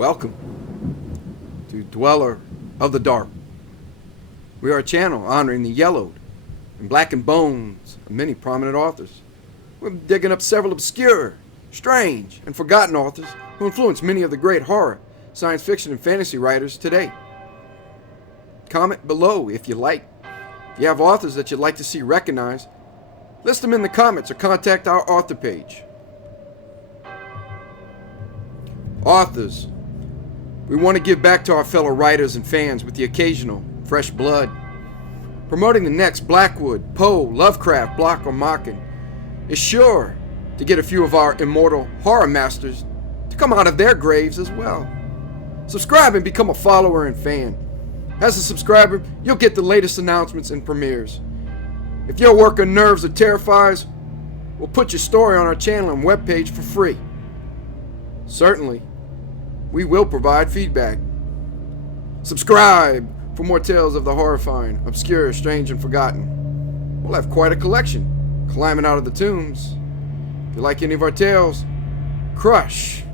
Welcome to Dweller of the Dark. We are a channel honoring the yellowed and blackened bones of many prominent authors. We're digging up several obscure, strange, and forgotten authors who influenced many of the great horror, science fiction, and fantasy writers today. Comment below if you like. If you have authors that you'd like to see recognized, list them in the comments or contact our author page. Authors. We want to give back to our fellow writers and fans with the occasional fresh blood. Promoting the next Blackwood, Poe, Lovecraft, Block, or Mocking is sure to get a few of our immortal horror masters to come out of their graves as well. Subscribe and become a follower and fan. As a subscriber, you'll get the latest announcements and premieres. If your work unnerves or terrifies, we'll put your story on our channel and webpage for free. Certainly, we will provide feedback. Subscribe for more tales of the horrifying, obscure, strange, and forgotten. We'll have quite a collection climbing out of the tombs. If you like any of our tales, crush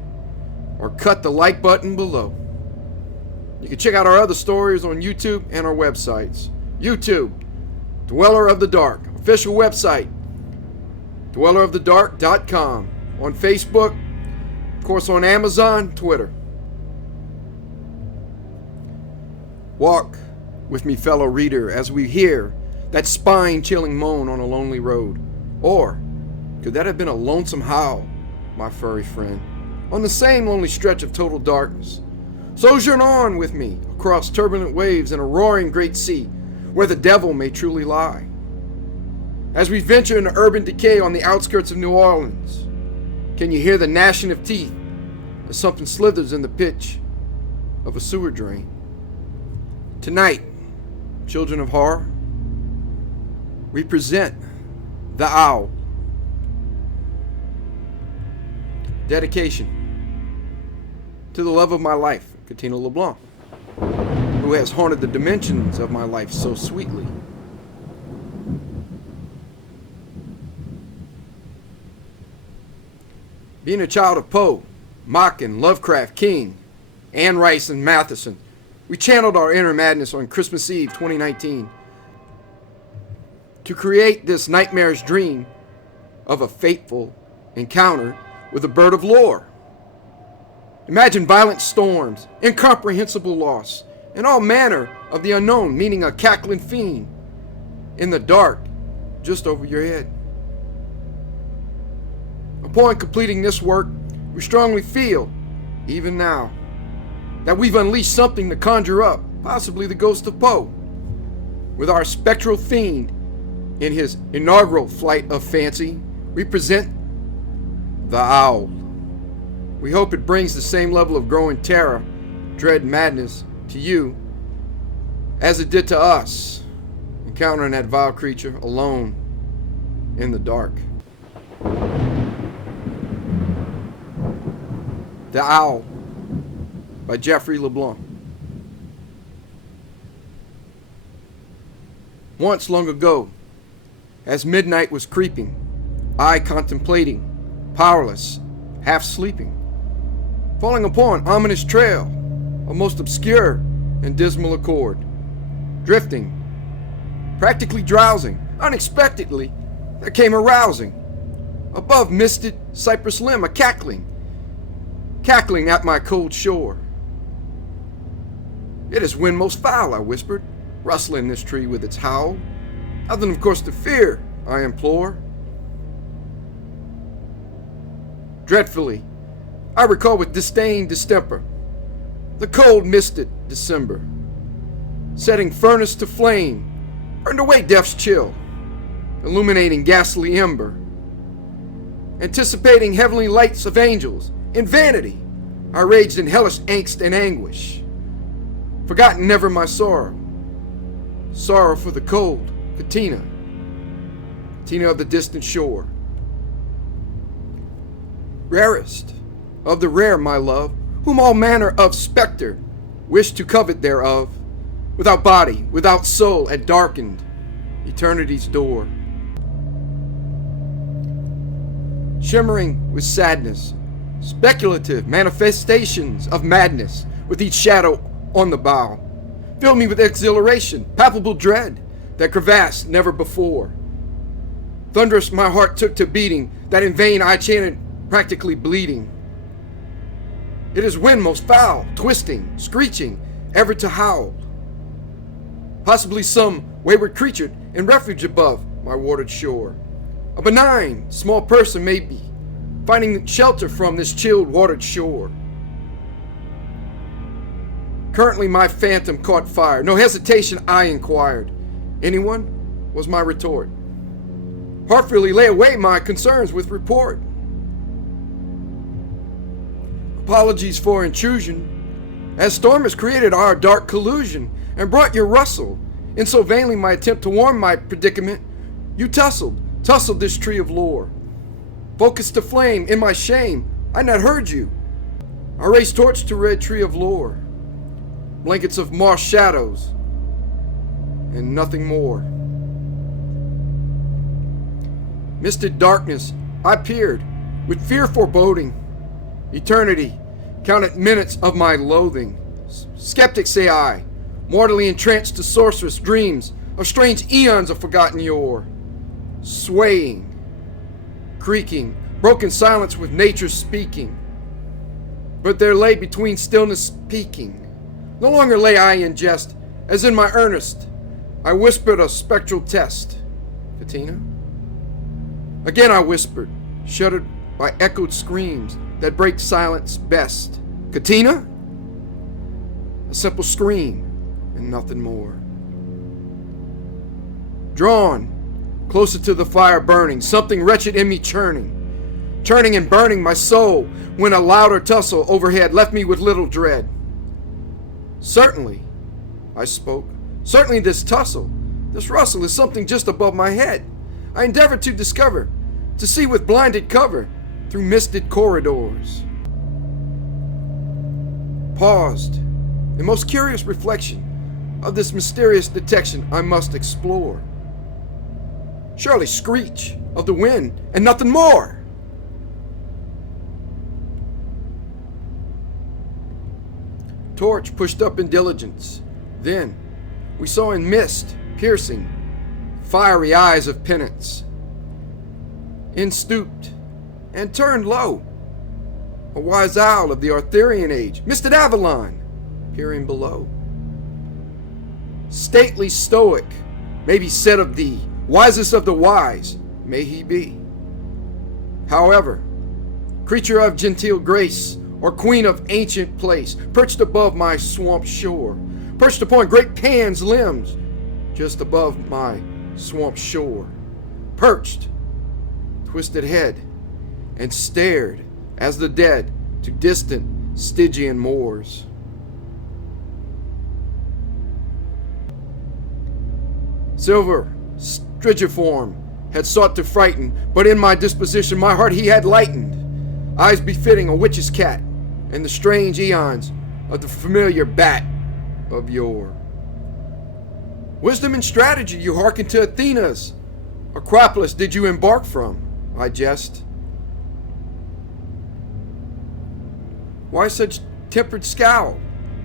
or cut the like button below. You can check out our other stories on YouTube and our websites. YouTube, Dweller of the Dark. Official website, dwellerofthedark.com. On Facebook, of course on Amazon, Twitter. Walk with me, fellow reader, as we hear that spine-chilling moan on a lonely road. Or could that have been a lonesome howl, my furry friend, on the same lonely stretch of total darkness? Sojourn on with me across turbulent waves in a roaring great sea where the devil may truly lie. As we venture into urban decay on the outskirts of New Orleans, can you hear the gnashing of teeth as something slithers in the pitch of a sewer drain? Tonight, children of horror, we present The Owl. Dedication to the love of my life, Katina LeBlanc, who has haunted the dimensions of my life so sweetly. Being a child of Poe, Mocking, Lovecraft, King, Anne Rice, and Matheson, we channeled our inner madness on Christmas Eve 2019 to create this nightmarish dream of a fateful encounter with a bird of lore. Imagine violent storms, incomprehensible loss, and all manner of the unknown, meaning a cackling fiend in the dark just over your head. Upon completing this work, we strongly feel, even now, that we've unleashed something to conjure up, possibly the ghost of Poe, with our spectral fiend in his inaugural flight of fancy. We present The Owl. We hope it brings the same level of growing terror, dread, and madness to you as it did to us, encountering that vile creature alone in the dark. The Owl by Jeffrey LeBlanc. Once long ago, as midnight was creeping, I contemplating, powerless, half sleeping, falling upon ominous trail, a most obscure and dismal accord, drifting, practically drowsing, unexpectedly there came a rousing, above misted cypress limb a cackling at my cold shore. It is wind most foul, I whispered, rustling this tree with its howl. Nothing of course to fear, I implore. Dreadfully, I recall with disdain distemper the cold misted December, setting furnace to flame, burned away death's chill, illuminating ghastly ember, anticipating heavenly lights of angels. In vanity, I raged in hellish angst and anguish, forgotten never my sorrow for the cold, Katina of the distant shore. Rarest of the rare, my love, whom all manner of spectre wish to covet thereof, without body, without soul, had darkened eternity's door. Shimmering with sadness, Speculative manifestations of madness with each shadow on the bow filled me with exhilaration, palpable dread that crevassed never before. Thunderous my heart took to beating, that in vain I chanted, practically bleeding. It is wind most foul, twisting, screeching, ever to howl. Possibly some wayward creature in refuge above my watered shore. A benign, small person maybe, finding shelter from this chilled, watered shore. Currently my phantom caught fire. No hesitation I inquired. Anyone? Was my retort. Heartfully lay away my concerns with report. Apologies for intrusion, as storm has created our dark collusion and brought your rustle. In so vainly my attempt to warn my predicament, you tussled this tree of lore. Focused to flame in my shame, I not heard you. I raised torch to red tree of lore. Blankets of moss shadows, and nothing more. Misted darkness, I peered, with fear foreboding. Eternity, counted minutes of my loathing. Skeptic, say I, mortally entranced to sorcerous dreams of strange eons of forgotten yore. Swaying, creaking, broken silence with nature speaking. But there lay between stillness peaking. No longer lay I in jest, as in my earnest, I whispered a spectral test. Katina? Again I whispered, shuddered by echoed screams that break silence best. Katina? A simple scream and nothing more. Drawn closer to the fire burning, something wretched in me churning and burning my soul, when a louder tussle overhead left me with little dread. Certainly, I spoke, certainly this tussle, this rustle is something just above my head. I endeavored to discover, to see with blinded cover, through misted corridors. Paused, in most curious reflection of this mysterious detection I must explore. Surely screech of the wind and nothing more. Torch pushed up in diligence. Then we saw in mist, piercing, fiery eyes of penance. In stooped and turned low, a wise owl of the Arthurian age, misted Avalon, peering below. Stately stoic, may be said of thee, wisest of the wise, may he be. However, creature of genteel grace, or queen of ancient place, perched above my swamp shore, perched upon great Pan's limbs, just above my swamp shore, perched, twisted head, and stared as the dead to distant Stygian moors. Silver, strigiform, had sought to frighten, but in my disposition my heart he had lightened, eyes befitting a witch's cat, and the strange eons of the familiar bat of yore. Wisdom and strategy you hearken to Athena's Acropolis did you embark from, I jest. Why such tempered scowl,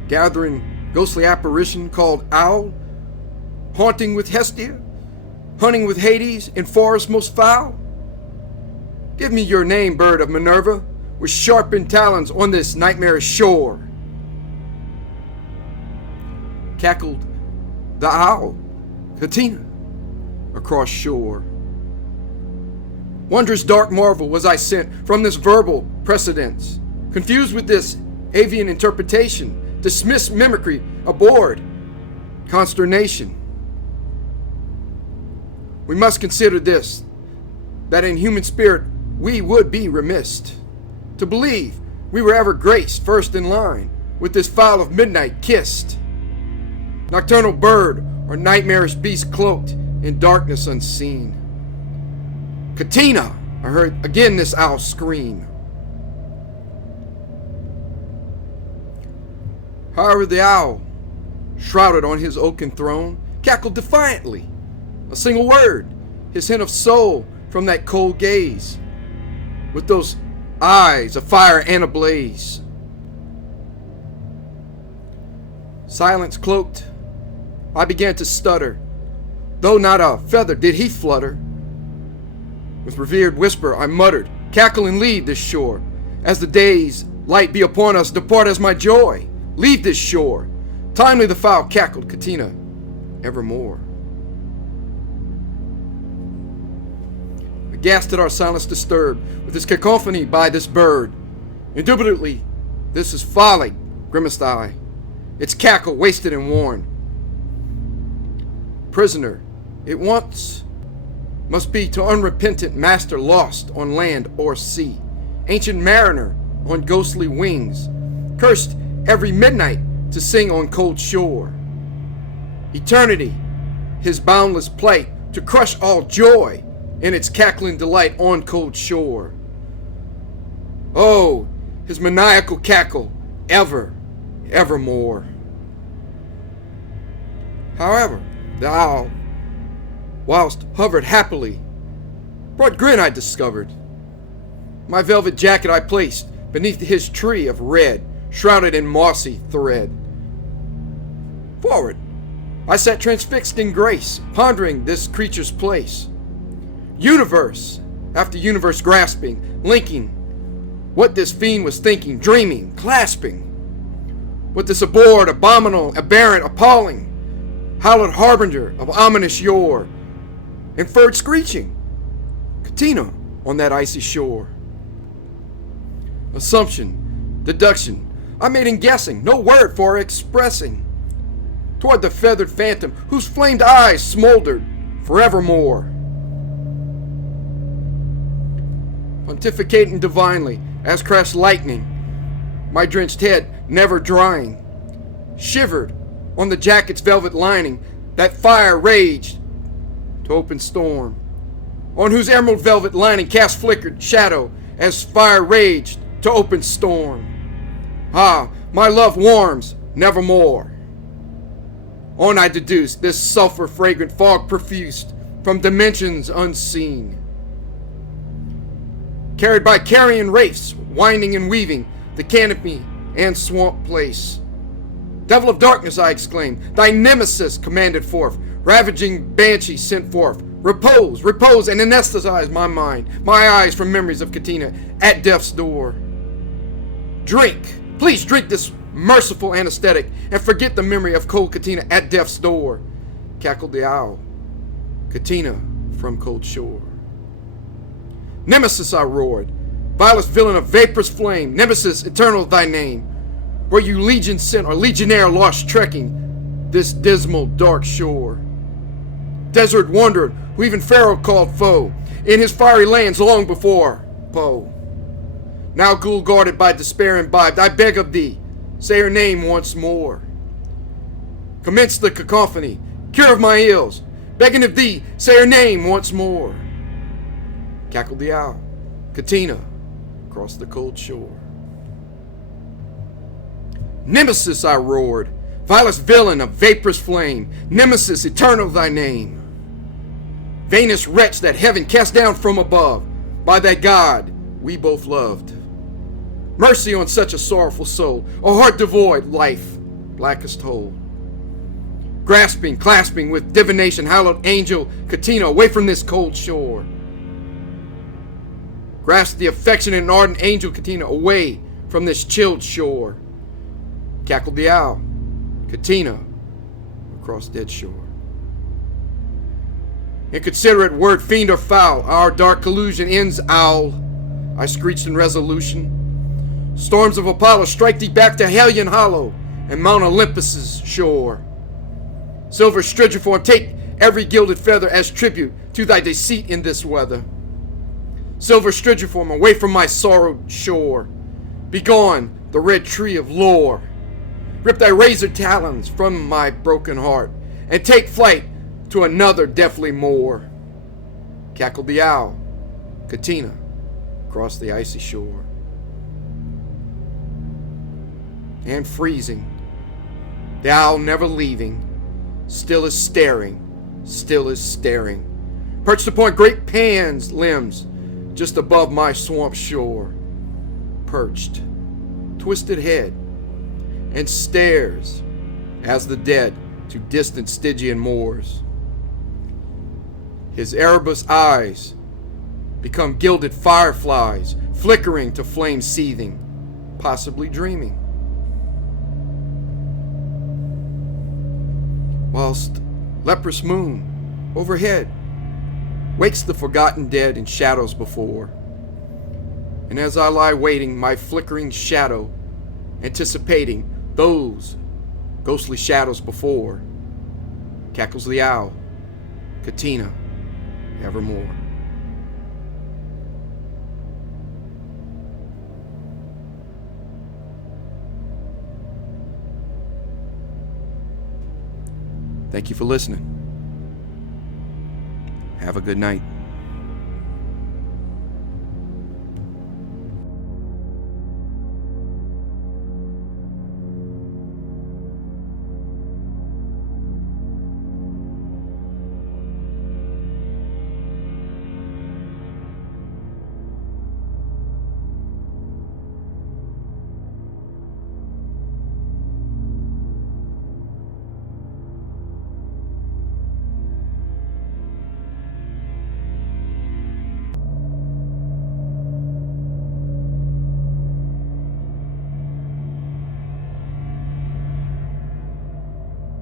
gathering ghostly apparition called owl, haunting with Hestia, hunting with Hades in forests most foul? Give me your name, bird of Minerva, with sharpened talons on this nightmarish shore. Cackled the owl, Katina, across shore. Wondrous dark marvel was I sent from this verbal precedence, confused with this avian interpretation, dismissed mimicry aboard, consternation. We must consider this, that in human spirit we would be remiss to believe we were ever graced first in line with this fowl of midnight kissed, nocturnal bird or nightmarish beast cloaked in darkness unseen. Katina, I heard again this owl scream. However, the owl, shrouded on his oaken throne, cackled defiantly. A single word, his hint of soul from that cold gaze, with those eyes afire and ablaze. Silence cloaked, I began to stutter, though not a feather did he flutter. With revered whisper I muttered, cackle and leave this shore. As the day's light be upon us, depart as my joy. Leave this shore. Timely the fowl cackled, Katina, evermore. Aghast at our silence disturbed, with this cacophony by this bird. Indubitably, this is folly, grimaced I, its cackle wasted and worn. Prisoner, it once must be to unrepentant master lost on land or sea, ancient mariner on ghostly wings, cursed every midnight to sing on cold shore. Eternity, his boundless plight, to crush all joy in its cackling delight on cold shore. Oh, his maniacal cackle, ever, evermore. However, the owl, whilst hovered happily, broad grin I discovered. My velvet jacket I placed beneath his tree of red, shrouded in mossy thread. Forward, I sat transfixed in grace, pondering this creature's place. Universe after universe grasping, linking what this fiend was thinking, dreaming, clasping. What this abhorred, abominable, aberrant, appalling, hallowed harbinger of ominous yore, inferred screeching, Katina on that icy shore. Assumption, deduction, I made in guessing, no word for expressing, toward the feathered phantom whose flamed eyes smoldered forevermore. Pontificating divinely as crashed lightning, my drenched head never drying, shivered on the jacket's velvet lining, that fire raged to open storm, on whose emerald velvet lining cast flickered shadow as fire raged to open storm. Ah, my love warms nevermore. On I deduced this sulphur-fragrant fog profused from dimensions unseen, carried by carrion wraiths, winding and weaving the canopy and swamp place. Devil of darkness, I exclaimed, thy nemesis commanded forth, ravaging banshee sent forth. Repose, repose, and anesthetize my mind, my eyes from memories of Katina at death's door. Drink, please drink this merciful anesthetic, and forget the memory of cold Katina at death's door, cackled the owl, Katina from cold shore. Nemesis, I roared, vilest villain of vaporous flame, Nemesis, eternal thy name, where you legion sent or legionnaire lost trekking this dismal dark shore. Desert wanderer, who even Pharaoh called foe, in his fiery lands long before Poe. Now ghoul guarded by despair imbibed, I beg of thee, say her name once more. Commence the cacophony, cure of my ills, begging of thee, say her name once more. Cackled the owl, Katina, across the cold shore. Nemesis, I roared, vilest villain of vaporous flame, Nemesis, eternal thy name. Vainest wretch that heaven cast down from above, by that God we both loved. Mercy on such a sorrowful soul, a heart devoid, life blackest hole. Grasping, clasping with divination, hallowed angel Katina away from this cold shore. Grasp the affectionate and ardent angel Katina away from this chilled shore. Cackled the owl, Katina across dead shore. Inconsiderate word, fiend or foul, our dark collusion ends, owl, I screeched in resolution. Storms of Apollo strike thee back to Helion Hollow and Mount Olympus's shore. Silver Strigiform, take every gilded feather as tribute to thy deceit in this weather. Silver Strigiform, away from my sorrowed shore. Begone, the red tree of lore. Rip thy razor talons from my broken heart, and take flight to another deathly moor. Cackled the owl, Katina, across the icy shore. And freezing, the owl never leaving, still is staring, perched upon great Pan's limbs, just above my swamp shore. perched, twisted head, and stares as the dead to distant Stygian moors. His Erebus eyes become gilded fireflies, flickering to flame seething, possibly dreaming. Whilst leprous moon overhead wakes the forgotten dead in shadows before. And as I lie waiting, my flickering shadow, anticipating those ghostly shadows before, cackles the owl, Katina, evermore. Thank you for listening. Have a good night.